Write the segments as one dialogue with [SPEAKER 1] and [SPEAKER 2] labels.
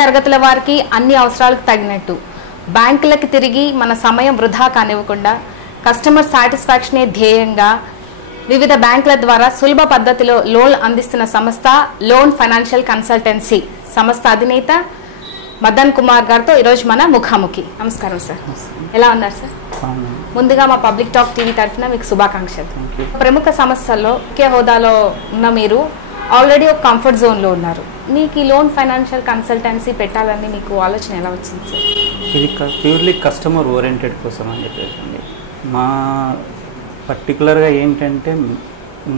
[SPEAKER 1] తరగతుల వారికి అన్ని అవసరాలకు తగినట్టు. బ్యాంకులకు తిరిగి మన సమయం వృధా కానివ్వకుండా కస్టమర్ సాటిస్ఫాక్షనే ధ్యేయంగా వివిధ బ్యాంకుల ద్వారా సులభ పద్ధతిలో లోన్ అందిస్తున్న సంస్థ లోన్ ఫైనాన్షియల్ కన్సల్టెన్సీ సంస్థ అధినేత మదన్ కుమార్ గారితో ఈరోజు మన ముఖాముఖి. నమస్కారం సార్. ఎలా ఉన్నారు సార్? ముందుగా మా పబ్లిక్ టాక్ టీవీ తరఫున మీకు శుభాకాంక్షలు. ప్రముఖ సంస్థల్లో ముఖ్య హోదాలో ఉన్న మీరు ఆల్రెడీ ఒక కంఫర్ట్ జోన్లో ఉన్నారు. మీకు ఈ లోన్ ఫైనాన్షియల్ కన్సల్టెన్సీ పెట్టాలని మీకు ఆలోచన ఎలా వచ్చింది సార్?
[SPEAKER 2] ఇది ప్యూర్లీ కస్టమర్ ఓరియంటెడ్ కోసం అని చెప్పేసి మా పర్టికులర్గా ఏంటంటే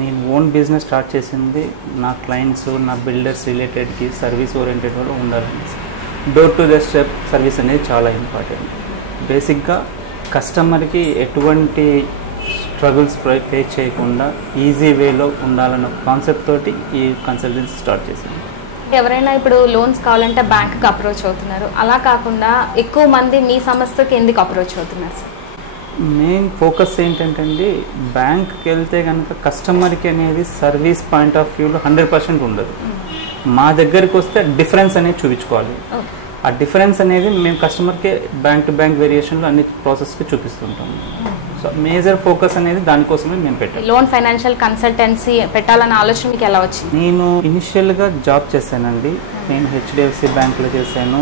[SPEAKER 2] నేను ఓన్ బిజినెస్ స్టార్ట్ చేసింది నా క్లయింట్స్ నా బిల్డర్స్ రిలేటెడ్కి సర్వీస్ ఓరియంటెడ్ వాళ్ళు ఉండాలని door to the step service అనేది చాలా ఇంపార్టెంట్. బేసిక్గా కస్టమర్కి ఎటువంటి స్ట్రగుల్స్ ఫేస్ చేయకుండా ఈజీ వేలో ఉండాలన్న కాన్సెప్ట్ తోటి ఈ కన్సల్టెన్సీ స్టార్ట్ చేశాను.
[SPEAKER 1] ఎవరైనా ఇప్పుడు లోన్స్ కావాలంటే బ్యాంక్కి అప్రోచ్ అవుతున్నారు. అలా కాకుండా ఎక్కువ మంది మీ సంస్థకి ఎందుకు అప్రోచ్ అవుతున్నారు? సార్
[SPEAKER 2] మెయిన్ ఫోకస్ ఏంటంటే అండి బ్యాంక్కి వెళ్తే కనుక కస్టమర్కి అనేది సర్వీస్ పాయింట్ ఆఫ్ వ్యూలో హండ్రెడ్ పర్సెంట్ ఉండదు. మా దగ్గరికి వస్తే డిఫరెన్స్ అనేది చూపించుకోవాలి. ఆ డిఫరెన్స్ అనేది మేము కస్టమర్కి బ్యాంక్ టు బ్యాంక్ వేరియేషన్లో అన్ని ప్రాసెస్కి చూపిస్తుంటాం సో మేజర్ ఫోకస్ అనేది దానికోసమే మేము పెట్టాం.
[SPEAKER 1] లోన్ ఫైనాన్షియల్ కన్సల్టెన్సీ పెట్టాలన్న ఆలోచన మీకు ఎలా వచ్చింది?
[SPEAKER 2] నేను ఇనిషియల్గా జాబ్ చేశానండి. నేను హెచ్డిఎఫ్సి బ్యాంక్లో చేశాను.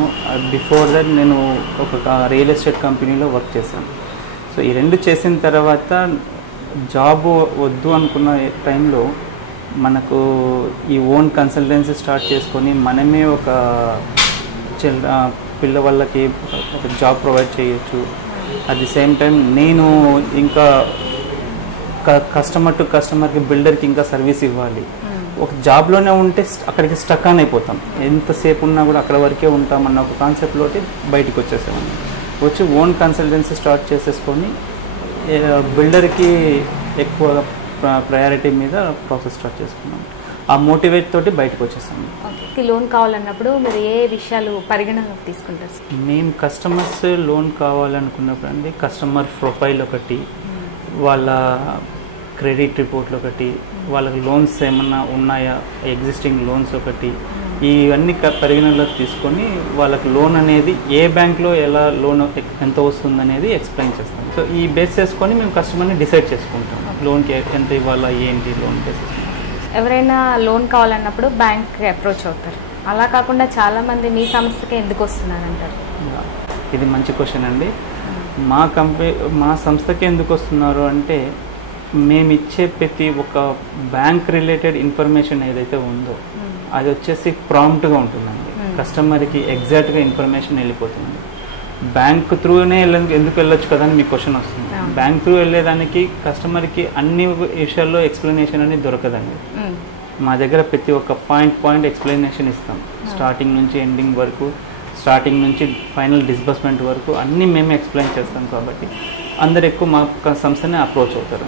[SPEAKER 2] బిఫోర్ దట్ నేను ఒక రియల్ ఎస్టేట్ కంపెనీలో వర్క్ చేశాను. సో ఈ రెండు చేసిన తర్వాత జాబ్ వద్దు అనుకున్న టైంలో మనకు ఈ ఓన్ కన్సల్టెన్సీ స్టార్ట్ చేసుకొని మనమే ఒక చిల్ పిల్ల వాళ్ళకి ఒక జాబ్ ప్రొవైడ్ చేయొచ్చు. అట్ ది సేమ్ టైం నేను ఇంకా కస్టమర్ టు కస్టమర్కి బిల్డర్కి ఇంకా సర్వీస్ ఇవ్వాలి. ఒక జాబ్లోనే ఉంటే అక్కడికి స్టక్ ఆన్ అయిపోతాం. ఎంతసేపు ఉన్నా కూడా అక్కడ వరకే ఉంటాం అన్న ఒక కాన్సెప్ట్లోటి బయటికి వచ్చేసాము వచ్చి ఓన్ కన్సల్టెన్సీ స్టార్ట్ చేసేసుకొని బిల్డర్కి ఎక్కువ ప్రయారిటీ మీద ప్రాసెస్ స్టార్ట్ చేసుకున్నాం. ఆ మోటివేట్ తోటి బయటకు వచ్చేసాము
[SPEAKER 1] ఓకే లోన్ కావాలన్నప్పుడు మీరు ఏ విషయాలు పరిగణనలోకి తీసుకుంటారు?
[SPEAKER 2] మేము కస్టమర్స్ లోన్ కావాలనుకున్నప్పుడు అండి కస్టమర్ ప్రొఫైల్ ఒకటి వాళ్ళ క్రెడిట్ రిపోర్ట్లు ఒకటి వాళ్ళకి లోన్స్ ఏమన్నా ఉన్నాయా ఎగ్జిస్టింగ్ లోన్స్ ఒకటి ఇవన్నీ క- పరిగణనలోకి తీసుకొని వాళ్ళకి లోన్ అనేది ఏ బ్యాంక్లో ఎలా లోన్ ఎంత వస్తుంది అనేది ఎక్స్ప్లెయిన్ చేస్తాం. సో ఈ బేస్ చేసుకొని మేము కస్టమర్ని డిసైడ్ చేసుకుంటాం. లోన్కి ఎంత ఇవ్వాలా ఏంటి లోన్ బేసిస్
[SPEAKER 1] ఎవరైనా లోన్ కావాలన్నప్పుడు బ్యాంక్కి అప్రోచ్ అవుతారు. అలా కాకుండా చాలా మంది మీ సంస్థకి ఎందుకు వస్తున్నారంటారు?
[SPEAKER 2] ఇది మంచి క్వశ్చన్ అండి. మా కంపెనీ మా సంస్థకి ఎందుకు వస్తున్నారు అంటే మేము ఇచ్చే ప్రతి ఒక బ్యాంక్ రిలేటెడ్ ఇన్ఫర్మేషన్ ఏదైతే ఉందో అది వచ్చేసి ప్రాంప్ట్గా ఉంటుందండి. కస్టమర్కి ఎగ్జాక్ట్గా ఇన్ఫర్మేషన్ వెళ్ళిపోతుంది. బ్యాంక్ త్రూనే ఎందుకు వెళ్ళొచ్చు కదా అని మీ క్వశ్చన్ వస్తుంది. బ్యాంక్ త్రూ వెళ్ళేదానికి కస్టమర్కి అన్ని విషయాల్లో ఎక్స్ప్లెనేషన్ అనేది దొరకదండి. మా దగ్గర ప్రతి ఒక్క పాయింట్ పాయింట్ ఎక్స్ప్లెనేషన్ ఇస్తాం. స్టార్టింగ్ నుంచి ఎండింగ్ వరకు స్టార్టింగ్ నుంచి ఫైనల్ డిస్బర్స్మెంట్ వరకు అన్నీ మేమే ఎక్స్ప్లెయిన్ చేస్తాం కాబట్టి అందరు ఎక్కువ మా సంస్థనే అప్రోచ్ అవుతారు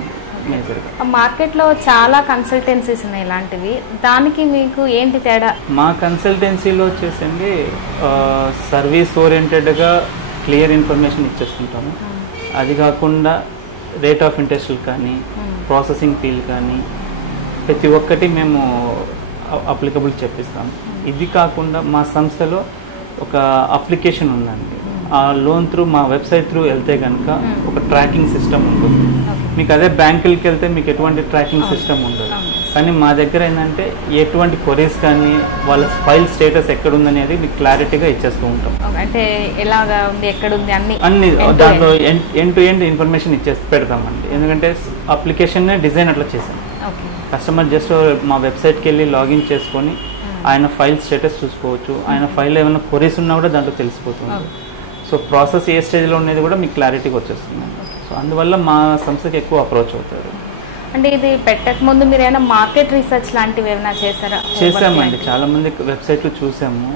[SPEAKER 1] మార్కెట్లో చాలా కన్సల్టెన్సీస్ ఉన్నాయి ఇలాంటివి. దానికి మీకు ఏంటి తేడా?
[SPEAKER 2] మా కన్సల్టెన్సీలో వచ్చేసండి సర్వీస్ ఓరియంటెడ్గా క్లియర్ ఇన్ఫర్మేషన్ ఇచ్చేస్తుంటాము అది కాకుండా రేట్ ఆఫ్ ఇంట్రెస్ట్ కానీ ప్రాసెసింగ్ ఫీల్ కానీ ప్రతి ఒక్కటి మేము అప్లికబుల్ చెప్పిస్తాం. ఇది కాకుండా మా సంస్థలో ఒక అప్లికేషన్ ఉందండి. ఆ లోన్ త్రూ మా వెబ్సైట్ త్రూ వెళ్తే కనుక ఒక ట్రాకింగ్ సిస్టమ్ ఉంటుంది. మీకు అదే బ్యాంకులకి వెళ్తే మీకు ఎటువంటి ట్రాకింగ్ సిస్టమ్ ఉండదు. కానీ మా దగ్గర ఏంటంటే ఎటువంటి కొరీస్ కానీ వాళ్ళ ఫైల్ స్టేటస్ ఎక్కడ ఉందనేది మీకు క్లారిటీగా ఇచ్చేస్తూ ఉంటాం.
[SPEAKER 1] అంటే ఎలాగా ఉంది ఎక్కడ ఉంది అన్ని
[SPEAKER 2] అన్ని దాంట్లో. ఎండ్ టు ఎండ్ ఇన్ఫర్మేషన్ ఇచ్చేసి పెడతామండి. ఎందుకంటే అప్లికేషన్ డిజైన్ అట్లా చేసాం కస్టమర్ జస్ట్ మా వెబ్సైట్కి వెళ్ళి లాగిన్ చేసుకొని ఆయన ఫైల్ స్టేటస్ చూసుకోవచ్చు. ఆయన ఫైల్ ఏమైనా కొరీస్ ఉన్నా కూడా దాంట్లో తెలిసిపోతుంది. సో ప్రాసెస్ ఏ స్టేజ్లో ఉన్నది కూడా మీకు క్లారిటీగా వచ్చేస్తుంది. సో అందువల్ల మా సంస్థకి ఎక్కువ అప్రోచ్ అవుతారు.
[SPEAKER 1] అంటే ఇది పెట్టక ముందు మీరు ఏమైనా మార్కెట్ రీసెర్చ్ లాంటివి ఏమైనా చేశారా?
[SPEAKER 2] చేసామండి చాలా మంది వెబ్సైట్లు చూసాము.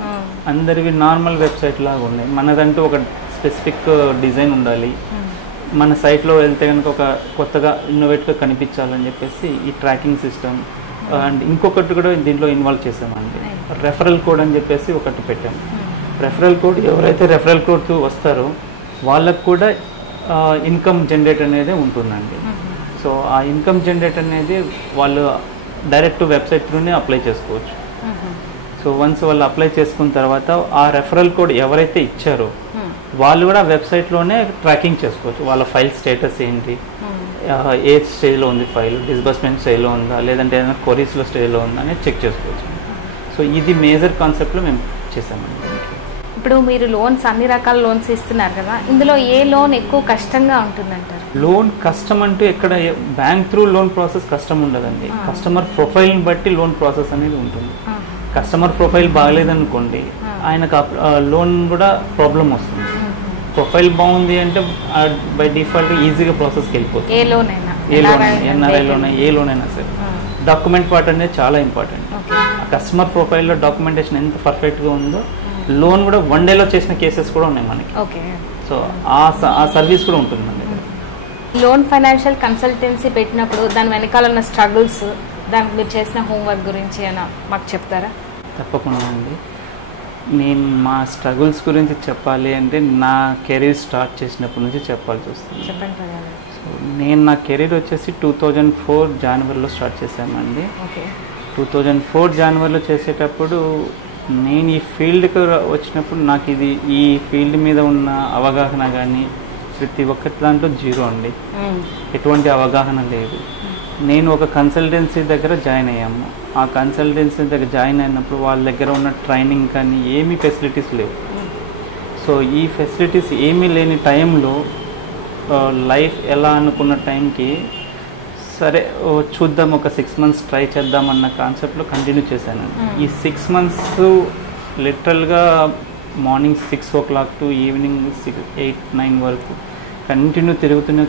[SPEAKER 2] అందరివి నార్మల్ వెబ్సైట్ లాగా ఉన్నాయి. మనదంటూ ఒక స్పెసిఫిక్ డిజైన్ ఉండాలి. మన సైట్లో వెళ్తే కనుక ఒక కొత్తగా ఇన్నోవేట్గా కనిపించాలని చెప్పేసి ఈ ట్రాకింగ్ సిస్టమ్ అండ్ ఇంకొకటి కూడా దీంట్లో ఇన్వాల్వ్ చేసామండి రెఫరల్ కోడ్ అని చెప్పేసి ఒకటి పెట్టాము. రెఫరల్ కోడ్ ఎవరైతే రెఫరల్ కోడ్ వస్తారో వాళ్ళకు కూడా ఇన్కమ్ జనరేట్ అనేది ఉంటుందండి. సో ఆ ఇన్కమ్ జనరేట్ అనేది వాళ్ళు డైరెక్ట్ వెబ్సైట్ త్రూనే అప్లై చేసుకోవచ్చు. సో వన్స్ వాళ్ళు అప్లై చేసుకున్న తర్వాత ఆ రెఫరల్ కోడ్ ఎవరైతే ఇచ్చారో వాళ్ళు కూడా వెబ్సైట్లోనే ట్రాకింగ్ చేసుకోవచ్చు. వాళ్ళ ఫైల్ స్టేటస్ ఏంటి? ఏ స్టేజ్లో ఉంది ఫైల్? డిస్బర్స్మెంట్ స్టేజ్లో ఉందా? లేదంటే ఏదైనా కొరీస్లో స్టేజ్లో ఉందా అనేది చెక్ చేసుకోవచ్చు. సో ఇది మేజర్ కాన్సెప్ట్లో మేము చేసామండి
[SPEAKER 1] ఇప్పుడు మీరు లోన్స్ అన్ని రకాల లోన్స్ ఇస్తున్నారు కదా ఇందులో ఏ లోన్ ఎక్కువ కష్టంగా ఉంటుందంటారు?
[SPEAKER 2] లోన్ కష్టం అంటూ ఎక్కడ బ్యాంక్ త్రూ లోన్ ప్రాసెస్ కష్టం ఉండదండి. కస్టమర్ ప్రొఫైల్ని బట్టి లోన్ ప్రాసెస్ అనేది ఉంటుంది. కస్టమర్ ప్రొఫైల్ బాగలేదనుకోండి. ఆయనకు లోన్ కూడా ప్రాబ్లం వస్తుంది. ప్రొఫైల్ బాగుంది అంటే బై డిఫాల్ట్ ఈజీగా ప్రాసెస్కి వెళ్ళిపోతుంది
[SPEAKER 1] ఏ లోన్ అయినా
[SPEAKER 2] ఎన్ఆర్ఐ. లోన్ ఏ లోన్ అయినా సరే. డాక్యుమెంట్ పార్ట్ అనేది చాలా ఇంపార్టెంట్ కస్టమర్ ప్రొఫైల్లో డాక్యుమెంటేషన్ ఎంత పర్ఫెక్ట్గా ఉందో లోన్ కూడా వన్ డేలో చేసిన కేసెస్ కూడా ఉన్నాయి మనకి. సో ఆ సర్వీస్ కూడా ఉంటుంది
[SPEAKER 1] లోన్ ఫైనాన్షియల్ కన్సల్టెన్సీ పెట్టినప్పుడు దాని వెనకాల ఉన్న స్ట్రగుల్స్ దానికి మీరు చేసిన హోంవర్క్ గురించి అయినా మాకు చెప్తారా?
[SPEAKER 2] తప్పకుండా అండి. నేను మా స్ట్రగుల్స్ గురించి చెప్పాలి అంటే నా కెరీర్ స్టార్ట్ చేసినప్పటి నుంచి చెప్పాల్సి వస్తుంది.
[SPEAKER 1] చెప్పండి
[SPEAKER 2] సో నేను నా కెరీర్ వచ్చేసి టూ థౌజండ్ ఫోర్ జనవరిలో స్టార్ట్ చేశానండి.
[SPEAKER 1] ఓకే.
[SPEAKER 2] టూ థౌజండ్ ఫోర్ జనవరిలో చేసేటప్పుడు నేను ఈ ఫీల్డ్కి వచ్చినప్పుడు నాకు ఇది ఈ ఫీల్డ్ మీద ఉన్న అవగాహన కానీ ప్రతి ఒక్కటి దాంట్లో జీరో అండి. ఎటువంటి అవగాహన లేదు. నేను ఒక కన్సల్టెన్సీ దగ్గర జాయిన్ అయ్యాము. ఆ కన్సల్టెన్సీ దగ్గర జాయిన్ అయినప్పుడు వాళ్ళ దగ్గర ఉన్న ట్రైనింగ్ కానీ ఏమీ ఫెసిలిటీస్ లేవు. సో ఈ ఫెసిలిటీస్ ఏమీ లేని టైంలో లైఫ్ ఎలా అనుకున్న టైంకి సరే చూద్దాం ఒక సిక్స్ మంత్స్ ట్రై చేద్దాం అన్న కాన్సెప్ట్లో కంటిన్యూ చేశాను. ఈ సిక్స్ మంత్స్ లిటరల్గా morning six o'clock to evening six eight nine వరకు కంటిన్యూ తిరుగుతూనే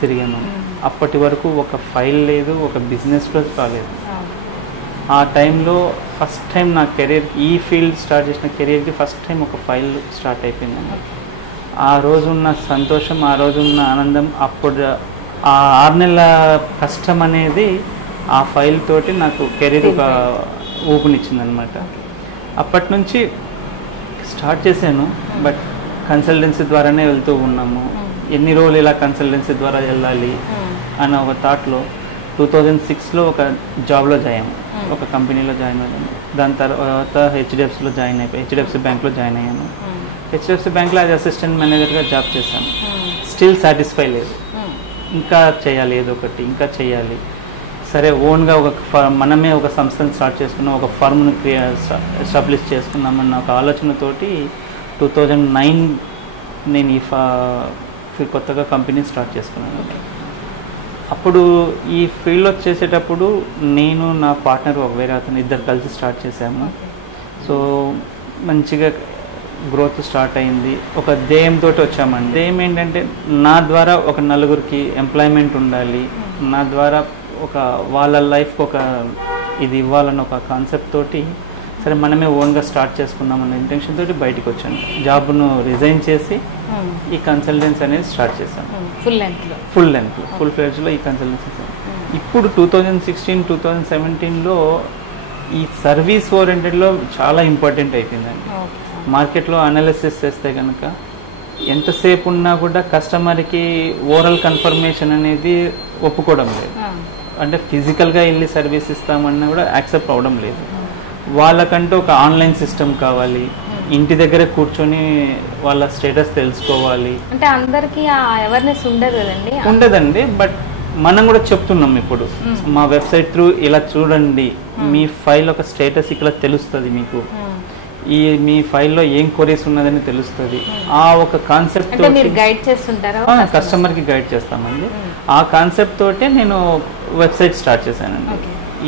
[SPEAKER 2] తిరిగాను. అప్పటి వరకు ఒక ఫైల్ లేదు ఒక బిజినెస్ కూడా కాలేదు
[SPEAKER 1] ఆ,
[SPEAKER 2] టైంలో ఫస్ట్ టైం నా కెరీర్ ఈ ఫీల్డ్ స్టార్ట్ చేసిన కెరీర్కి ఫస్ట్ టైం ఒక ఫైల్ స్టార్ట్ అయిపోయిందండి ఆ రోజు ఉన్న సంతోషం ఆ రోజు ఉన్న ఆనందం అప్పుడు ఆ ఆరు నెలల కష్టం అనేది ఆ ఫైల్ తోటి నాకు కెరీర్ ఒక ఊపునిచ్చింది అనమాట అప్పటి నుంచి స్టార్ట్ చేశాను బట్ కన్సల్టెన్సీ ద్వారానే వెళ్తూ ఉన్నాము. ఎన్ని రోజులు ఇలా కన్సల్టెన్సీ ద్వారా వెళ్ళాలి అన్న ఒక థాట్లో టూ థౌజండ్ సిక్స్లో ఒక జాబ్లో జాయిన్. ఒక కంపెనీలో జాయిన్ అయ్యాను. దాని తర్వాత హెచ్డిఎఫ్సిలో జాయిన్ అయిపోయి హెచ్డిఎఫ్సి బ్యాంక్లో జాయిన్ అయ్యాను. హెచ్డిఎఫ్సి బ్యాంక్లో యాజ్ అసిస్టెంట్ మేనేజర్గా జాబ్ చేశాను. స్టిల్ సాటిస్ఫై లేదు. ఇంకా చేయాలి ఏదో ఒకటి ఇంకా చేయాలి. సరే ఓన్గా ఒక ఫ- మనమే ఒక సంస్థను స్టార్ట్ చేసుకున్నాం ఒక ఫర్మ్ను క్రియే ఎస్టాబ్లిష్ చేసుకున్నామన్న ఒక ఆలోచనతోటి టూ థౌజండ్ నైన్ నేను ఈ ఫా కొత్తగా కంపెనీ స్టార్ట్ చేసుకున్నాను అప్పుడు ఈ ఫీల్డ్లో చేసేటప్పుడు నేను నా పార్ట్నర్ ఒక వేరే అతను ఇద్దరు కలిసి స్టార్ట్ చేశాము. సో మంచిగా గ్రోత్ స్టార్ట్ అయింది. ఒక ధ్యేయంతో వచ్చామండి. ధ్యేయం ఏంటంటే నా ద్వారా ఒక నలుగురికి ఎంప్లాయ్మెంట్ ఉండాలి. నా ద్వారా ఒక వాళ్ళ లైఫ్కి ఒక ఇది ఇవ్వాలన్న ఒక కాన్సెప్ట్ తోటి సరే మనమే ఓన్గా స్టార్ట్ చేసుకుందాం అన్న ఇంటెన్షన్ తోటి బయటకు వచ్చాను. జాబ్ను రిజైన్ చేసి
[SPEAKER 1] ఉమ్,
[SPEAKER 2] ఈ కన్సల్టెన్సీ అనేది స్టార్ట్ చేశాను.
[SPEAKER 1] ఫుల్ లెంత్లో
[SPEAKER 2] ఫుల్ లెంత్ ఫుల్ ఫ్లెడ్జ్లో ఈ కన్సల్టెన్సీ ఇప్పుడు two thousand sixteen two thousand సెవెంటీన్లో ఈ సర్వీస్ ఓరియంటెడ్లో చాలా ఇంపార్టెంట్ అయిపోయిందండి. మార్కెట్లో అనాలిసిస్ చేస్తే కనుక ఎంతసేపు ఉన్నా కూడా కస్టమర్కి ఓరల్ కన్ఫర్మేషన్ అనేది ఒప్పుకోవడం లేదు.
[SPEAKER 1] ఆ,
[SPEAKER 2] అంటే ఫిజికల్గా వెళ్ళి సర్వీస్ ఇస్తామన్నా కూడా యాక్సెప్ట్ అవ్వడం లేదు. వాళ్ళకంటూ ఒక ఆన్లైన్ సిస్టమ్ కావాలి. ఇంటి దగ్గర కూర్చొని వాళ్ళ స్టేటస్ తెలుసుకోవాలి.
[SPEAKER 1] అంటే అందరికీ ఆ అవేర్నెస్ ఉండదు కదండి.
[SPEAKER 2] ఉండదండి బట్ మనం కూడా చెప్తున్నాం ఇప్పుడు. మా వెబ్సైట్ త్రూ ఇలా చూడండి. మీ ఫైల్ ఒక స్టేటస్ ఇక్కడ తెలుస్తుంది మీకు. ఈ మీ ఫైల్లో ఏం కొరీస్ ఉన్నదని తెలుస్తుంది. ఆ ఒక కాన్సెప్ట్
[SPEAKER 1] గైడ్ చేస్తుంటారా
[SPEAKER 2] కస్టమర్కి గైడ్ చేస్తామండి. ఆ కాన్సెప్ట్ తోటే నేను వెబ్సైట్ స్టార్ట్ చేశానండి.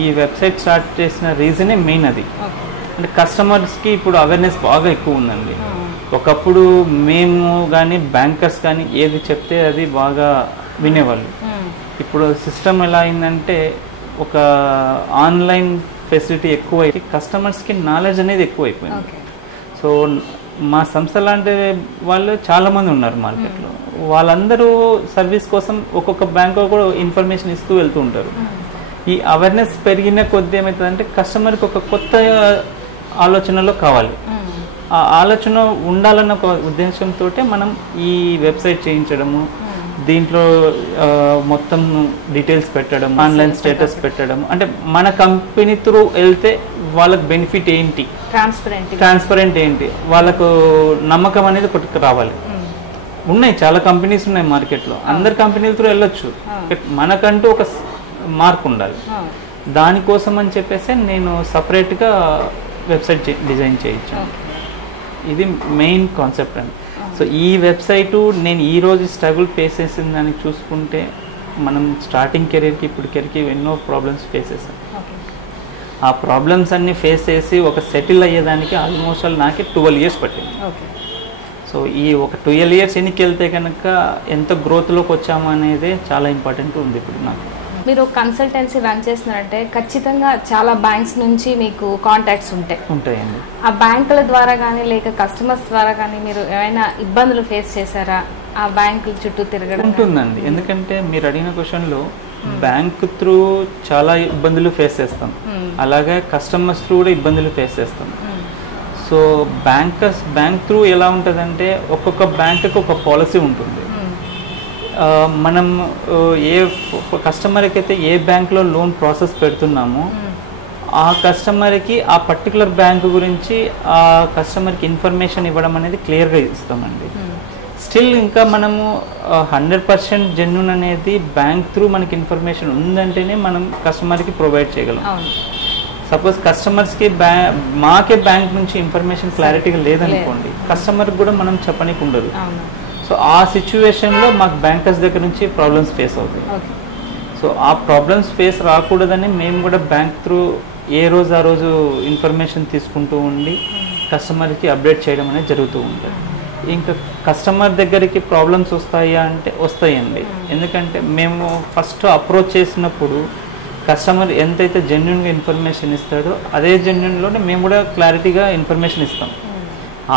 [SPEAKER 2] ఈ వెబ్సైట్ స్టార్ట్ చేసిన రీజనే మెయిన్ అది. అంటే customers కి ఇప్పుడు అవేర్నెస్ బాగా ఎక్కువ ఉందండి. ఒకప్పుడు మేము కానీ బ్యాంకర్స్ కానీ ఏది చెప్తే అది బాగా వినేవాళ్ళు. ఇప్పుడు సిస్టమ్ ఎలా అయిందంటే ఒక ఆన్లైన్ ఫెసిలిటీ ఎక్కువ అయ్యి కస్టమర్స్కి నాలెడ్జ్ అనేది ఎక్కువ అయిపోయింది
[SPEAKER 1] ఓకే.
[SPEAKER 2] సో మా సంస్థ లాంటి వాళ్ళు చాలా మంది ఉన్నారు మార్కెట్లో. వాళ్ళందరూ సర్వీస్ కోసం ఒక్కొక్క బ్యాంకు కూడా ఇన్ఫర్మేషన్ ఇస్తూ వెళ్తూ ఉంటారు. ఈ అవేర్నెస్ పెరిగిన కొద్ది ఏమవుతుందంటే కస్టమర్కి ఒక కొత్త ఆలోచనలో కావాలి. ఆ ఆలోచన ఉండాలన్న ఒక ఉద్దేశంతో మనం ఈ వెబ్సైట్ చేయించడము దీంట్లో మొత్తం డీటెయిల్స్ పెట్టడం ఆన్లైన్ స్టేటస్ పెట్టడం అంటే మన కంపెనీ త్రూ వెళ్తే వాళ్ళకి బెనిఫిట్ ఏంటి?
[SPEAKER 1] ట్రాన్స్పరెంట్
[SPEAKER 2] ట్రాన్స్పరెంట్ ఏంటి? వాళ్ళకు నమ్మకం అనేది కొట్టుకు రావాలి. ఉన్నాయి చాలా కంపెనీస్ ఉన్నాయి మార్కెట్లో అందరి కంపెనీల త్రూ వెళ్ళొచ్చు. మనకంటూ ఒక మార్క్ ఉండాలి. దానికోసం అని చెప్పేసి నేను సపరేట్గా వెబ్సైట్ డిజైన్ చేయించాను. ఇది మెయిన్ కాన్సెప్ట్ అండి. సో ఈ వెబ్సైట్ నేను ఈ రోజు స్ట్రగుల్ ఫేస్ చేసిన దాన్ని చూసుకుంటే మనం స్టార్టింగ్ కెరీర్కి ఇప్పుడు కెరీర్కి ఎన్నో ప్రాబ్లమ్స్ ఫేస్ చేసాం ఆ ప్రాబ్లమ్స్ అన్ని ఫేస్ చేసి ఒక సెటిల్ అయ్యేదానికి ఆల్మోస్ట్ ఆల్ నాకే ట్వెల్వ్ ఇయర్స్ పట్టింది.
[SPEAKER 1] ఓకే.
[SPEAKER 2] సో ఈ ఒక ట్వెల్వ్ ఇయర్స్ ఎన్నికి వెళ్తే కనుక ఎంత గ్రోత్లోకి వచ్చాము అనేది చాలా ఇంపార్టెంట్ ఉంది ఇప్పుడు నాకు.
[SPEAKER 1] మీరు కన్సల్టెన్సీ రన్ చేస్తున్నారంటే ఖచ్చితంగా చాలా బ్యాంక్స్ నుంచి మీకు కాంటాక్ట్స్ ఉంటాయి.
[SPEAKER 2] ఉంటాయండి.
[SPEAKER 1] ఆ బ్యాంకుల ద్వారా కానీ లేక కస్టమర్స్ ద్వారా కానీ మీరు ఏమైనా ఇబ్బందులు ఫేస్ చేశారా? ఆ బ్యాంకుల చుట్టూ తిరగడం?
[SPEAKER 2] ఉంటుందండి. ఎందుకంటే మీరు అడిగిన క్వశ్చన్లో బ్యాంక్ త్రూ చాలా ఇబ్బందులు ఫేస్ చేస్తాం. అలాగే కస్టమర్స్ త్రూ కూడా ఇబ్బందులు ఫేస్ చేస్తాం. సో బ్యాంకర్స్ బ్యాంక్ త్రూ ఎలా ఉంటుందంటే ఒక్కొక్క బ్యాంకుకి ఒక పాలసీ ఉంటుంది. ఆ, మనం ఏ కస్టమర్కి అయితే ఏ బ్యాంక్లో లోన్ ప్రాసెస్ పెడుతున్నామో
[SPEAKER 1] మ్మ్.
[SPEAKER 2] ఆ కస్టమర్కి ఆ పర్టికులర్ బ్యాంక్ గురించి ఆ కస్టమర్కి ఇన్ఫర్మేషన్ ఇవ్వడం అనేది క్లియర్గా ఇస్తామండి. స్టిల్ ఇంకా మనము హండ్రెడ్ పర్సెంట్ జెన్యున్ అనేది బ్యాంక్ త్రూ మనకి ఇన్ఫర్మేషన్ ఉందంటేనే మనం కస్టమర్కి ప్రొవైడ్ చేయగలం సపోజ్ కస్టమర్స్కి బ్యా మాకే బ్యాంక్ నుంచి ఇన్ఫర్మేషన్ క్లారిటీగా లేదనుకోండి కస్టమర్కి కూడా మనం చెప్పనీకి ఉండదు సో ఆ సిచ్యువేషన్లో మాకు బ్యాంకర్స్ దగ్గర నుంచి ప్రాబ్లమ్స్ ఫేస్ అవుతాయి. సో ఆ ప్రాబ్లమ్స్ ఫేస్ రాకూడదని మేము కూడా బ్యాంక్ త్రూ ఏ రోజు ఆ రోజు ఇన్ఫర్మేషన్ తీసుకుంటూ ఉండి కస్టమర్కి అప్డేట్ చేయడం అనేది జరుగుతూ ఉంటుంది. ఇంకా కస్టమర్ దగ్గరికి ప్రాబ్లమ్స్ వస్తాయా అంటే వస్తాయండి. ఎందుకంటే మేము ఫస్ట్ అప్రోచ్ చేసినప్పుడు కస్టమర్ ఎంతైతే జెన్యున్గా ఇన్ఫర్మేషన్ ఇస్తాడో అదే జెన్యున్లోనే మేము కూడా క్లారిటీగా ఇన్ఫర్మేషన్ ఇస్తాం.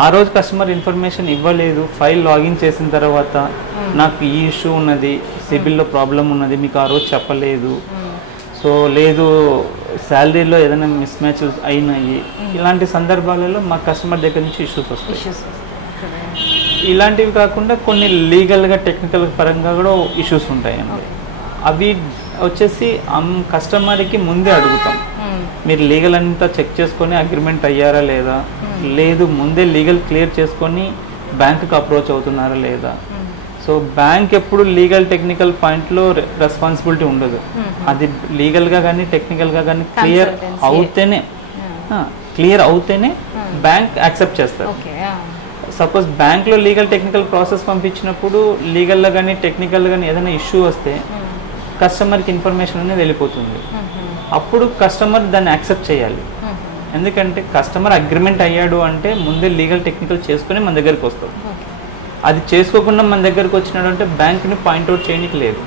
[SPEAKER 2] ఆ రోజు కస్టమర్ ఇన్ఫర్మేషన్ ఇవ్వలేదు ఫైల్ లాగిన్ చేసిన తర్వాత నాకు ఈ ఇష్యూ ఉన్నది సిబిల్లో ప్రాబ్లం ఉన్నది మీకు ఆ రోజు చెప్పలేదు. సో లేదు శాలరీలో ఏదైనా మిస్ మ్యాచ్ అయినాయి ఇలాంటి సందర్భాలలో మా కస్టమర్ దగ్గర నుంచి ఇష్యూస్ వస్తాయి. ఇలాంటివి కాకుండా కొన్ని లీగల్గా టెక్నికల్ పరంగా కూడా ఇష్యూస్ ఉంటాయండి. అవి వచ్చేసి కస్టమర్కి ముందే అడుగుతాం. మీరు లీగల్ అంతా చెక్ చేసుకొని అగ్రిమెంట్ అయ్యారా లేదా? లేదు ముందే లీగల్ క్లియర్ చేసుకొని బ్యాంకుకి అప్రోచ్ అవుతున్నారా లేదా? సో బ్యాంక్ ఎప్పుడు లీగల్ టెక్నికల్ పాయింట్లో రెస్పాన్సిబిలిటీ ఉండదు. అది లీగల్గా కానీ టెక్నికల్గా కానీ క్లియర్. అవుతేనే క్లియర్ అవుతేనే బ్యాంక్ యాక్సెప్ట్ చేస్తారు. సపోజ్ బ్యాంక్లో లీగల్ టెక్నికల్ ప్రాసెస్ పంపించినప్పుడు లీగల్లో కానీ టెక్నికల్ కానీ ఏదైనా ఇష్యూ వస్తే కస్టమర్కి ఇన్ఫర్మేషన్ అనేది వెళ్ళిపోతుంది. అప్పుడు కస్టమర్ దాన్ని యాక్సెప్ట్ చేయాలి. ఎందుకంటే కస్టమర్ అగ్రిమెంట్ అయ్యాడు అంటే ముందే లీగల్ టెక్నికల్ చేసుకుని మన దగ్గరికి వస్తాం అది చేసుకోకుండా మన దగ్గరికి వచ్చినాడు అంటే బ్యాంక్ని పాయింట్అవుట్ చేయడానికి లేదు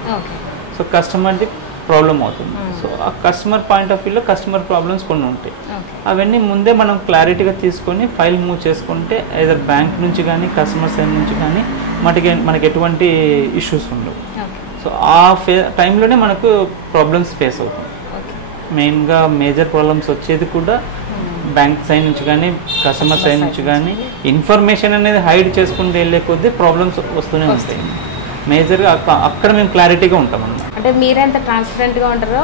[SPEAKER 2] సో కస్టమర్ది ప్రాబ్లం అవుతుంది. సో ఆ కస్టమర్ పాయింట్ ఆఫ్ వ్యూలో కస్టమర్ ప్రాబ్లమ్స్ కొన్ని ఉంటాయి. అవన్నీ ముందే మనం క్లారిటీగా తీసుకొని ఫైల్ మూవ్ చేసుకుంటే ఏదర్ బ్యాంక్ నుంచి కానీ కస్టమర్ సైడ్ నుంచి కానీ మనకి మనకి ఎటువంటి ఇష్యూస్ ఉండవు. సో ఆ ఫే టైంలోనే మనకు ప్రాబ్లమ్స్ ఫేస్ అవుతాయి.
[SPEAKER 1] ఓకే
[SPEAKER 2] మెయిన్గా మేజర్ ప్రాబ్లమ్స్ వచ్చేది కూడా బ్యాంక్ సైడ్ నుంచి కానీ కస్టమర్ సైడ్ నుంచి కానీ ఇన్ఫర్మేషన్ అనేది హైడ్ చేసుకుంటూ వెళ్ళే కొద్దీ ప్రాబ్లమ్స్ వస్తూనే ఉంటాయి. మేజర్గా అక్కడ మేము క్లారిటీగా ఉంటాం అన్నమాట.
[SPEAKER 1] అంటే మీరెంత ట్రాన్స్పరెంట్గా ఉంటారో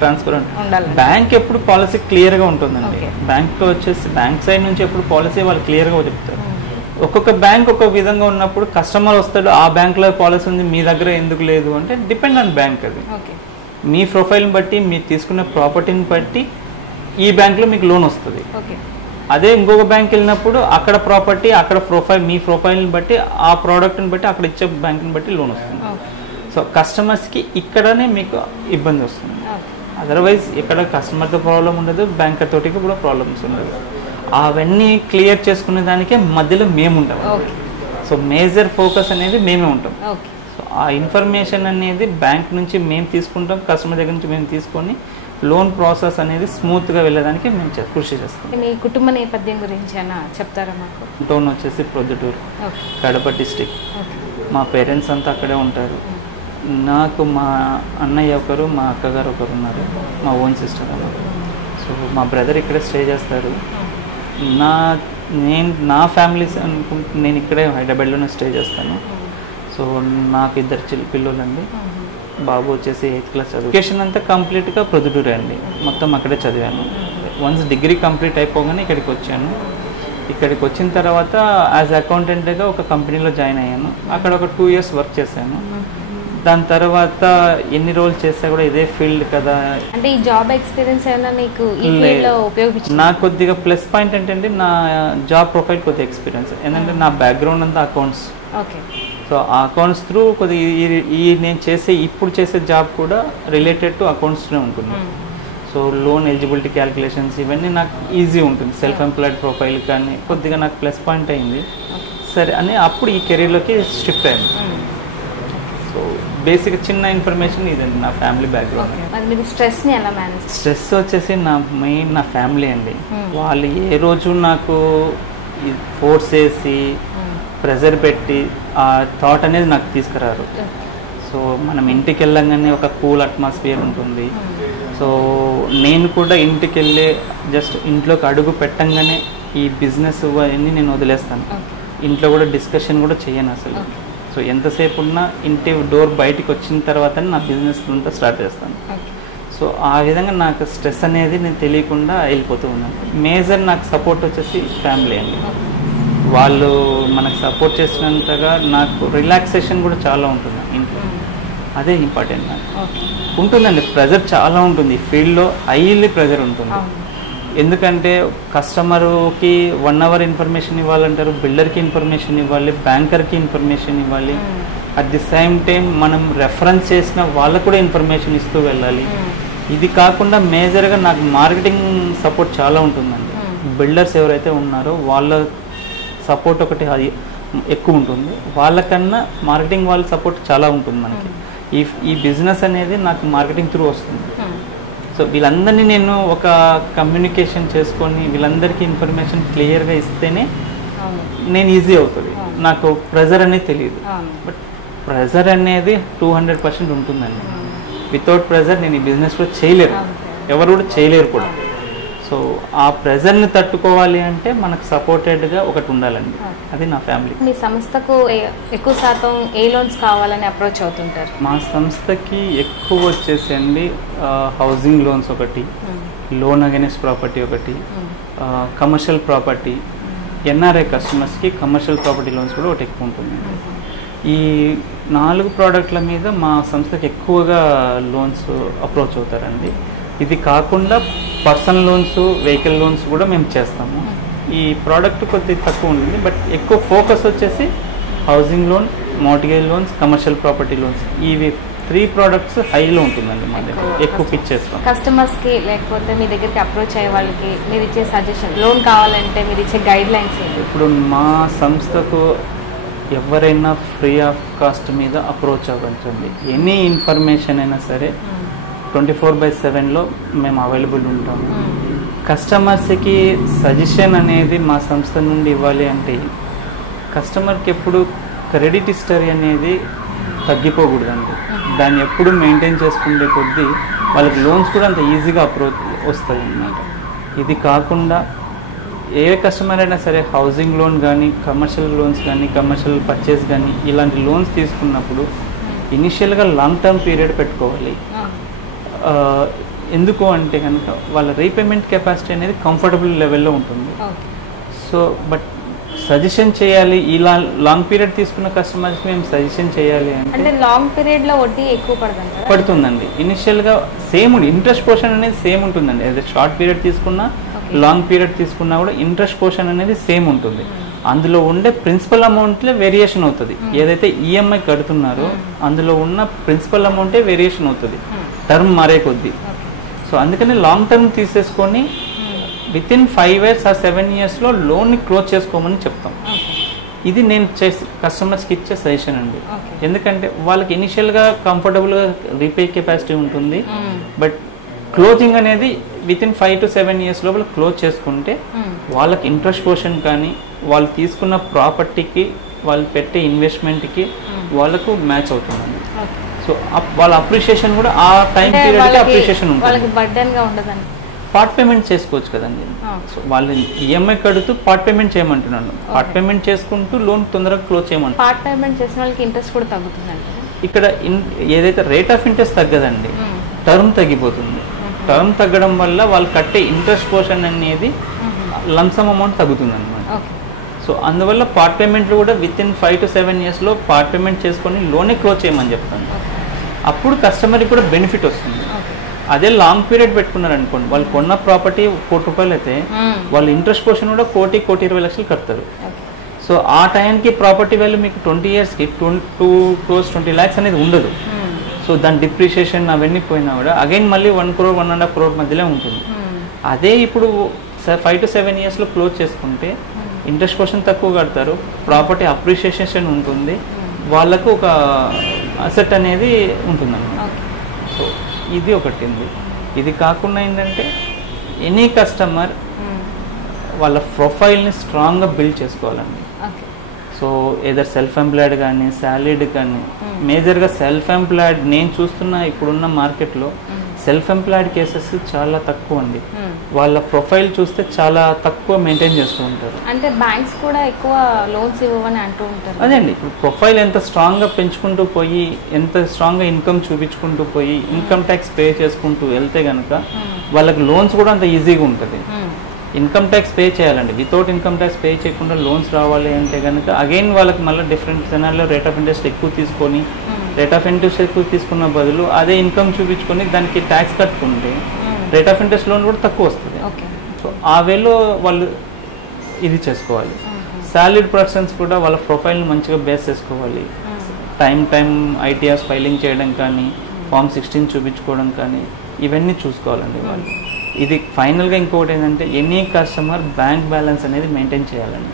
[SPEAKER 2] ట్రాన్స్పరెంట్ బ్యాంక్ ఎప్పుడు పాలసీ క్లియర్గా ఉంటుందండి. బ్యాంక్ వచ్చేసి బ్యాంక్ సైడ్ నుంచి ఎప్పుడు పాలసీ వాళ్ళు క్లియర్గా చెప్తారు ఒక్కొక్క బ్యాంక్ ఒక్కొక్క విధంగా ఉన్నప్పుడు కస్టమర్ వస్తాడు ఆ బ్యాంక్లో పాలసీ ఉంది మీ దగ్గర ఎందుకు లేదు? అంటే డిపెండ్ ఆన్ బ్యాంక్ అది. మీ ప్రొఫైల్ని బట్టి మీరు తీసుకున్న ప్రాపర్టీని బట్టి ఈ బ్యాంక్లో మీకు లోన్ వస్తుంది. అదే ఇంకొక బ్యాంక్ వెళ్ళినప్పుడు అక్కడ ప్రాపర్టీ అక్కడ ప్రొఫైల్ మీ ప్రొఫైల్ని బట్టి ఆ ప్రోడక్ట్ని బట్టి అక్కడ ఇచ్చే బ్యాంక్ని బట్టి లోన్ వస్తుంది. సో కస్టమర్స్కి ఇక్కడనే మీకు ఇబ్బంది వస్తుంది. అదర్వైజ్ ఇక్కడ కస్టమర్తో ప్రాబ్లం ఉండదు బ్యాంకర్ తోటి కూడా ప్రాబ్లమ్స్ ఉండదు. అవన్నీ క్లియర్ చేసుకునే దానికే మధ్యలో మేము ఉంటాం. సో మేజర్ ఫోకస్ అనేది మేమే ఉంటాం. సో ఆ ఇన్ఫర్మేషన్ అనేది బ్యాంక్ నుంచి మేము తీసుకుంటాం కస్టమర్ దగ్గర నుంచి మేము తీసుకొని లోన్ ప్రాసెస్ అనేది స్మూత్గా వెళ్ళడానికి మేము కృషి చేస్తాం.
[SPEAKER 1] మీ కుటుంబ నేపథ్యం గురించి అయినా చెప్తారా మాకు?
[SPEAKER 2] టౌన్ వచ్చేసి ప్రొద్దుటూరు కడప డిస్టిక్ మా పేరెంట్స్ అంతా అక్కడే ఉంటారు. నాకు మా అన్నయ్య ఒకరు మా అక్కగారు ఒకరు ఉన్నారు. మా ఓన్ సిస్టర్ అన్నారు సో మా బ్రదర్ ఇక్కడే స్టే చేస్తారు నా నేను నా ఫ్యామిలీస్ అనుకుంటే నేను ఇక్కడే హైదరాబాద్లోనే స్టే చేస్తాను. సో నాకు ఇద్దరు చిన్న పిల్లలండి. బాబు వచ్చేసి ఎయిత్ క్లాస్ చదువు. ఎడ్యుకేషన్ అంతా కంప్లీట్గా ప్రొద్దుటూరే అండి. మొత్తం అక్కడే చదివాను. వన్స్ డిగ్రీ కంప్లీట్ అయిపోగానే ఇక్కడికి వచ్చాను. ఇక్కడికి వచ్చిన తర్వాత యాజ్ అకౌంటెంట్గా ఒక కంపెనీలో జాయిన్ అయ్యాను. అక్కడ ఒక టూ ఇయర్స్ వర్క్ చేశాను. దాని తర్వాత ఎన్ని రోజులు చేస్తే కూడా ఇదే ఫీల్డ్ కదా.
[SPEAKER 1] అంటే ఈ జాబ్ ఎక్స్పీరియన్స్ ఏమైనా నీకు ఈ
[SPEAKER 2] లేదు.
[SPEAKER 1] ఫీల్డ్లో ఉపయోగించింది
[SPEAKER 2] నాకు కొద్దిగా ప్లస్ పాయింట్ ఏంటంటే నా జాబ్ ప్రొఫైల్ కొద్దిగా ఎక్స్పీరియన్స్. ఏంటంటే నా బ్యాక్గ్రౌండ్ అంతా అకౌంట్స్.
[SPEAKER 1] ఓకే.
[SPEAKER 2] సో ఆ అకౌంట్స్ త్రూ కొద్దిగా ఈ- నేను చేసే ఇప్పుడు చేసే జాబ్ కూడా రిలేటెడ్ టు అకౌంట్స్లో ఉంటుంది. సో లోన్ ఎలిజిబిలిటీ క్యాలిక్యులేషన్స్ ఇవన్నీ నాకు ఈజీ ఉంటుంది. సెల్ఫ్ ఎంప్లాయిడ్ ప్రొఫైల్ కానీ కొద్దిగా నాకు ప్లస్ పాయింట్ అయింది. సరే అని అప్పుడు ఈ కెరీర్లోకి షిఫ్ట్ అయింది బేసిక్ చిన్న ఇన్ఫర్మేషన్ ఇదండి నా ఫ్యామిలీ బ్యాక్గ్రౌండ్.
[SPEAKER 1] ఓకే. మరి మీరు స్ట్రెస్ని ఎలా మేనేజ్
[SPEAKER 2] స్ట్రెస్ వచ్చేసి నా మెయిన్ నా ఫ్యామిలీ అండి. వాళ్ళు ఏ రోజు నాకు ఫోర్స్ చేసి ప్రెజర్ పెట్టి ఆ థాట్ అనేది నాకు తీసుకురారు. సో మనం ఇంటికి వెళ్ళంగానే ఒక కూల్ అట్మాస్ఫియర్ ఉంటుంది. సో నేను కూడా ఇంటికి వెళ్ళి జస్ట్ ఇంట్లోకి అడుగు పెట్టంగానే ఈ బిజినెస్ అవన్నీ నేను వదిలేస్తాను. ఇంట్లో కూడా డిస్కషన్ కూడా చేయను అసలు. సో ఎంతసేపు ఉన్నా ఇంటి డోర్ బయటికి వచ్చిన తర్వాత నా బిజినెస్ అంతా స్టార్ట్ చేస్తాను. సో ఆ విధంగా నాకు స్ట్రెస్ అనేది నేను తెలియకుండా వెళ్ళిపోతూ ఉన్నాను. మేజర్ నాకు సపోర్ట్ వచ్చేసి ఫ్యామిలీ అండి. వాళ్ళు మనకు సపోర్ట్ చేసినంతగా నాకు రిలాక్సేషన్ కూడా చాలా ఉంటుంది ఇంట్లో. అదే ఇంపార్టెంట్ నాకు. ఉంటుందండి. ప్రెజర్ చాలా ఉంటుంది. ఫీల్డ్లో హైలీ ప్రెజర్ ఉంటుంది. ఎందుకంటే కస్టమర్కి వన్ అవర్ ఇన్ఫర్మేషన్ ఇవ్వాలంటారు బిల్డర్కి ఇన్ఫర్మేషన్ ఇవ్వాలి బ్యాంకర్కి ఇన్ఫర్మేషన్ ఇవ్వాలి. అట్ ది సేమ్ టైం మనం రెఫరెన్స్ చేసిన వాళ్ళకు కూడా ఇన్ఫర్మేషన్ ఇస్తూ వెళ్ళాలి. ఇది కాకుండా మేజర్గా నాకు మార్కెటింగ్ సపోర్ట్ చాలా ఉంటుందండి. బిల్డర్స్ ఎవరైతే ఉన్నారో వాళ్ళ సపోర్ట్ ఒకటి అది ఎక్కువ ఉంటుంది. వాళ్ళకన్నా మార్కెటింగ్ వాళ్ళ సపోర్ట్ చాలా ఉంటుంది మనకి. ఈ ఈ బిజినెస్ అనేది నాకు మార్కెటింగ్ త్రూ వస్తుంది. సో వీళ్ళందరినీ నేను ఒక కమ్యూనికేషన్ చేసుకొని వీళ్ళందరికీ ఇన్ఫర్మేషన్ క్లియర్గా ఇస్తేనే నేను ఈజీ అవుతుంది. నాకు ప్రెజర్ అనేది తెలియదు. బట్ ప్రెజర్ అనేది టూ హండ్రెడ్ పర్సెంట్ ఉంటుందండి. వితౌట్ ప్రెజర్ నేను ఈ బిజినెస్లో చేయలేరు ఎవరు కూడా చేయలేరు కూడా. సో ఆ ప్రెజర్ని తట్టుకోవాలి అంటే మనకు సపోర్టెడ్గా ఒకటి ఉండాలండి. అది నా ఫ్యామిలీ.
[SPEAKER 1] మీ సంస్థకు ఎక్కువ శాతం ఏ లోన్స్ కావాలని అప్రోచ్ అవుతుంటారు?
[SPEAKER 2] మా సంస్థకి ఎక్కువ వచ్చేసండి హౌసింగ్ లోన్స్ ఒకటి లోన్ అగెనెస్ట్ ప్రాపర్టీ ఒకటి కమర్షియల్ ప్రాపర్టీ ఎన్ఆర్ఐ కస్టమర్స్కి కమర్షియల్ ప్రాపర్టీ లోన్స్ కూడా ఒకటి ఎక్కువ ఉంటుంది ఈ నాలుగు ప్రోడక్ట్ల మీద మా సంస్థకి ఎక్కువగా లోన్స్ అప్రోచ్ అవుతారండి. ఇది కాకుండా పర్సనల్ లోన్స్ వెహికల్ లోన్స్ కూడా మేము చేస్తాము. ఈ ప్రోడక్ట్ కొద్దిగా తక్కువ ఉంటుంది బట్ ఎక్కువ ఫోకస్ వచ్చేసి housing loan mortgage loans commercial property loans. ఇవి త్రీ ప్రోడక్ట్స్ హైలో ఉంటుందండి మా దగ్గర ఎక్కువ పిచ్ చేస్తాం.
[SPEAKER 1] కస్టమర్స్కి లేకపోతే మీ దగ్గరికి అప్రోచ్ అయ్యే వాళ్ళకి మీరు ఇచ్చే సజెషన్ లోన్ కావాలంటే మీరు ఇచ్చే గైడ్ లైన్స్
[SPEAKER 2] ఇప్పుడు మా సంస్థకు ఎవరైనా ఫ్రీ ఆఫ్ కాస్ట్ మీద అప్రోచ్ అవ్వచ్చండి. ఎనీ ఇన్ఫర్మేషన్ అయినా సరే ట్వంటీ ఫోర్ బై సెవెన్లో మేము అవైలబుల్ ఉంటాము కస్టమర్స్కి సజెషన్ అనేది మా సంస్థ నుండి ఇవ్వాలి అంటే కస్టమర్కి ఎప్పుడు క్రెడిట్ హిస్టరీ అనేది తగ్గిపోకూడదండి. దాన్ని ఎప్పుడు మెయింటైన్ చేసుకుంటే కొద్దీ వాళ్ళకి లోన్స్ కూడా అంత ఈజీగా అప్రోచ్ వస్తాయి అన్నమాట ఇది కాకుండా ఏ కస్టమర్ అయినా సరే హౌసింగ్ లోన్ కానీ కమర్షియల్ లోన్స్ కానీ కమర్షియల్ పర్చేస్ కానీ ఇలాంటి లోన్స్ తీసుకున్నప్పుడు ఇనిషియల్గా లాంగ్ టర్మ్ పీరియడ్ పెట్టుకోవాలి. ఎందుకు అంటే కనుక వాళ్ళ రీపేమెంట్ కెపాసిటీ అనేది కంఫర్టబుల్ లెవెల్లో ఉంటుంది. సో బట్ సజెషన్ చేయాలి ఇలా లాంగ్ పీరియడ్ తీసుకున్న కస్టమర్స్కి మేము సజెషన్ చేయాలి
[SPEAKER 1] అంటే లాంగ్ పీరియడ్లో వడ్డీ ఎక్కువ పడదంటారా
[SPEAKER 2] పడుతుందండి. ఇనిషియల్గా సేమ్ ఇంట్రెస్ట్ పోర్షన్ అనేది సేమ్ ఉంటుందండి. ఏదైతే షార్ట్ పీరియడ్ తీసుకున్నా. లాంగ్ పీరియడ్ తీసుకున్నా కూడా ఇంట్రెస్ట్ పోర్షన్ అనేది సేమ్ ఉంటుంది. అందులో ఉండే ప్రిన్సిపల్ అమౌంట్లో వేరియేషన్ అవుతుంది. ఏదైతే ఈఎంఐ కడుతున్నారో అందులో ఉన్న ప్రిన్సిపల్ అమౌంటే వేరియేషన్ అవుతుంది. టర్మ్ మారే కొద్దీ. సో అందుకని లాంగ్ టర్మ్ తీసేసుకొని విత్ ఇన్ ఫైవ్ ఇయర్స్ ఆ సెవెన్ ఇయర్స్లో లోన్ని క్లోజ్ చేసుకోమని చెప్తాం. ఇది నేను చేసి కస్టమర్స్కి ఇచ్చే సజెషన్ అండి. ఎందుకంటే వాళ్ళకి ఇనిషియల్గా కంఫర్టబుల్గా రీపే కెపాసిటీ ఉంటుంది. బట్ క్లోజింగ్ అనేది within five to seven years లోపల క్లోజ్ చేసుకుంటే వాళ్ళకి ఇంట్రెస్ట్ పోర్షన్ కానీ వాళ్ళు తీసుకున్న ప్రాపర్టీకి వాళ్ళు పెట్టే ఇన్వెస్ట్మెంట్కి వాళ్ళకు మ్యాచ్ అవుతుందండి. సో వాళ్ళ అప్రిషియేషన్ కూడా ఆ టైం
[SPEAKER 1] వాళ్ళకి
[SPEAKER 2] అప్రిషియేషన్ ఉంటుంది.
[SPEAKER 1] వాళ్ళకి బర్డెన్గా ఉండదని
[SPEAKER 2] పార్ట్ పేమెంట్ చేసుకోవచ్చు కదండి. సో వాళ్ళు ఈఎంఐ కడుతూ పార్ట్ పేమెంట్ చేయమంటున్నాను. పార్ట్ పేమెంట్ చేసుకుంటూ లోన్ తొందరగా క్లోజ్ చేయమంటున్నాను.
[SPEAKER 1] పార్ట్ పేమెంట్ చేసిన వాళ్ళకి ఇంట్రెస్ట్ కూడా తగ్గుతుందంట
[SPEAKER 2] ఇక్కడ ఏదైతే రేట్ ఆఫ్ ఇంట్రెస్ట్ తగ్గదండి టర్మ్ తగ్గిపోతుంది. టర్మ్ తగ్గడం వల్ల వాళ్ళు కట్టే ఇంట్రెస్ట్ పోర్షన్ అనేది లంసమ్ అమౌంట్ తగ్గుతుంది అనమాట సో అందువల్ల పార్ట్ పేమెంట్లు కూడా within five to seven ఇయర్స్లో పార్ట్ పేమెంట్ చేసుకొని లోనే క్లోజ్ చేయమని చెప్తాను. అప్పుడు కస్టమర్కి కూడా బెనిఫిట్ వస్తుంది. అదే లాంగ్ పీరియడ్ పెట్టుకున్నారు అనుకోండి వాళ్ళు కొన్న ప్రాపర్టీ కోటి రూపాయలు అయితే వాళ్ళు ఇంట్రెస్ట్ పోర్షన్ కూడా కోటి కోటి ఇరవై లక్షలు కడతారు. సో ఆ టైంకి ప్రాపర్టీ వాల్యూ మీకు ట్వంటీ ఇయర్స్కి twenty two crores twenty lakhs అనేది ఉండదు. సో దాని డిప్రిషియేషన్ అవన్నీ పోయినా కూడా అగైన్ మళ్ళీ one crore one and half crore మధ్యలో ఉంటుంది. అదే ఇప్పుడు ఫైవ్ టు సెవెన్ ఇయర్స్లో క్లోజ్ చేసుకుంటే ఇంట్రెస్ట్ పోర్షన్ తక్కువ కడతారు ప్రాపర్టీ అప్రిషియేషన్ ఉంటుంది. వాళ్ళకు ఒక అసెట్ అనేది ఉంటుంది
[SPEAKER 1] ఓకే.
[SPEAKER 2] సో ఇది ఒకటి ఉంది ఇది కాకుండా ఏంటంటే ఎనీ కస్టమర్ వాళ్ళ ప్రొఫైల్ని స్ట్రాంగ్గా బిల్డ్ చేసుకోవాలండి. సో ఏదర్ సెల్ఫ్ ఎంప్లాయిడ్ కానీ శాలరీడ్ కానీ మేజర్గా సెల్ఫ్ ఎంప్లాయిడ్ నేను చూస్తున్న ఇప్పుడున్న మార్కెట్లో సెల్ఫ్ ఎంప్లాయిడ్ కేసెస్ చాలా తక్కువ అండి. వాళ్ళ ప్రొఫైల్ చూస్తే చాలా తక్కువ మెయింటైన్ చేస్తూ ఉంటారు.
[SPEAKER 1] అంటే బ్యాంక్స్ కూడా ఎక్కువ లోన్స్ ఇవ్వమని అంటూ ఉంటారు.
[SPEAKER 2] అదే అండి. ఇప్పుడు ప్రొఫైల్ ఎంత స్ట్రాంగ్గా పెంచుకుంటూ పోయి ఎంత స్ట్రాంగ్గా ఇన్కమ్ చూపించుకుంటూ పోయి ఇన్కమ్ ట్యాక్స్ పే చేసుకుంటూ వెళ్తే కనుక వాళ్ళకి లోన్స్ కూడా అంత ఈజీగా ఉంటుంది. ఇన్కమ్ ట్యాక్స్ పే చేయాలండి. వితౌట్ ఇన్కమ్ ట్యాక్స్ పే చేయకుండా లోన్స్ రావాలి అంటే కనుక అగైన్ వాళ్ళకి మళ్ళీ డిఫరెంట్ సెనార్లో రేట్ ఆఫ్ ఇంట్రెస్ట్ ఎక్కువ తీసుకొని రేట్ ఆఫ్ ఇంట్రెస్ట్ ఎక్కువ తీసుకున్న బదులు అదే ఇన్కమ్ చూపించుకొని దానికి ట్యాక్స్ కట్టుకుంటే రేట్ ఆఫ్ ఇంట్రెస్ట్ లోన్ కూడా తక్కువ వస్తుంది. సో ఆ వేలో వాళ్ళు ఇది చేసుకోవాలి. శాలరీ పర్సన్స్ కూడా వాళ్ళ ప్రొఫైల్ని మంచిగా బేస్ చేసుకోవాలి. టైం టైం ఐటీఆర్స్ ఫైలింగ్ చేయడం కానీ ఫామ్ సిక్స్టీన్ చూపించుకోవడం కానీ ఇవన్నీ చూసుకోవాలండి వాళ్ళు. ఇది ఫైనల్గా ఇంకొకటి ఏంటంటే ఎనీ కస్టమర్ బ్యాంక్ బ్యాలెన్స్ అనేది మెయింటైన్ చేయాలండి.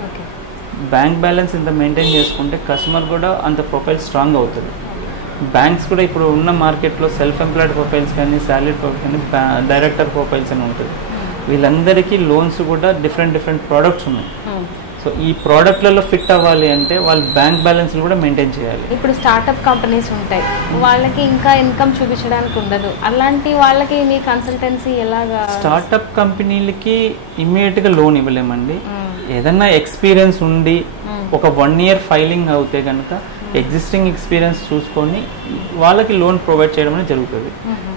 [SPEAKER 2] బ్యాంక్ బ్యాలెన్స్ ఇంత మెయింటైన్ చేసుకుంటే కస్టమర్ కూడా అంత ప్రొఫైల్ స్ట్రాంగ్ అవుతుంది. బ్యాంక్స్ కూడా ఇప్పుడు ఉన్న మార్కెట్లో సెల్ఫ్ ఎంప్లాయిడ్ ప్రొఫైల్స్ కానీ శాలరీ ప్రొఫైల్స్ కానీ డైరెక్టర్ ప్రొఫైల్స్ అని ఉంటుంది. వీళ్ళందరికీ లోన్స్ కూడా డిఫరెంట్ డిఫరెంట్ ప్రోడక్ట్స్ ఉన్నాయి. సో ఈ ప్రోడక్ట్లలో ఫిట్ అవ్వాలి అంటే వాళ్ళు బ్యాంక్ బ్యాలెన్స్ కూడా మెయింటైన్ చేయాలి.
[SPEAKER 1] ఇప్పుడు స్టార్టప్ కంపెనీస్ ఉంటాయి. వాళ్ళకి ఇంకా ఇన్కమ్ చూపించడానికి ఉండదు. అలాంటి వాళ్ళకి మీ కన్సల్టెన్సీ ఎలాగా?
[SPEAKER 2] స్టార్టప్ కంపెనీలకి ఇమ్మీడియట్గా లోన్ ఇవ్వలేమండి.
[SPEAKER 1] మ్మ్.
[SPEAKER 2] ఏదన్నా ఎక్స్పీరియన్స్ ఉండి
[SPEAKER 1] మ్మ్.
[SPEAKER 2] ఒక వన్ ఇయర్ ఫైలింగ్ అవుతే కనుక ఎగ్జిస్టింగ్ ఎక్స్పీరియన్స్ చూసుకొని వాళ్ళకి లోన్ ప్రొవైడ్ చేయడం అనేది జరుగుతుంది.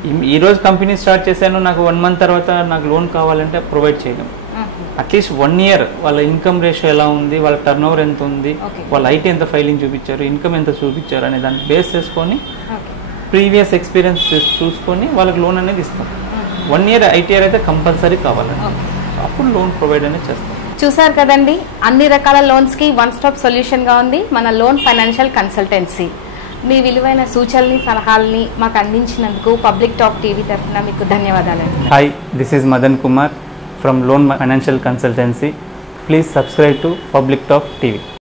[SPEAKER 2] ఈ- ఈ రోజు కంపెనీ స్టార్ట్ చేశాను నాకు వన్ మంత్ తర్వాత నాకు లోన్ కావాలంటే ప్రొవైడ్ చేయడం. అట్లీస్ట్ వన్ ఇయర్ వాళ్ళ ఇన్కమ్ రేషియో ఎలా ఉంది వాళ్ళ టర్న్ ఓవర్ ఎంత ఉంది. వాళ్ళ ఐటీ ఎంత ఫైలింగ్ చూపించారు ఇన్కమ్ ఎంత చూపించారు అనే దాన్ని బేస్ చేసుకొని ప్రీవియస్ ఎక్స్పీరియన్స్ చూసుకొని వాళ్ళకి లోన్ అనేది ఇస్తాం. వన్ ఇయర్ ఐటీఆర్ అయితే కంపల్సరీ కావాలండి. అప్పుడు లోన్ ప్రొవైడ్ అనేది చేస్తాం.
[SPEAKER 1] చూసారు కదండి? అన్ని రకాల లోన్స్కి వన్ స్టాప్ సొల్యూషన్గా ఉంది. మన లోన్ ఫైనాన్షియల్ కన్సల్టెన్సీ. మీ విలువైన సూచనల్ని సలహాలని మాకు అందించినందుకు పబ్లిక్ టాక్ టీవీ తరఫున మీకు ధన్యవాదాలండి
[SPEAKER 2] hi this is Madan Kumar from loan financial consultancy please subscribe to public talk TV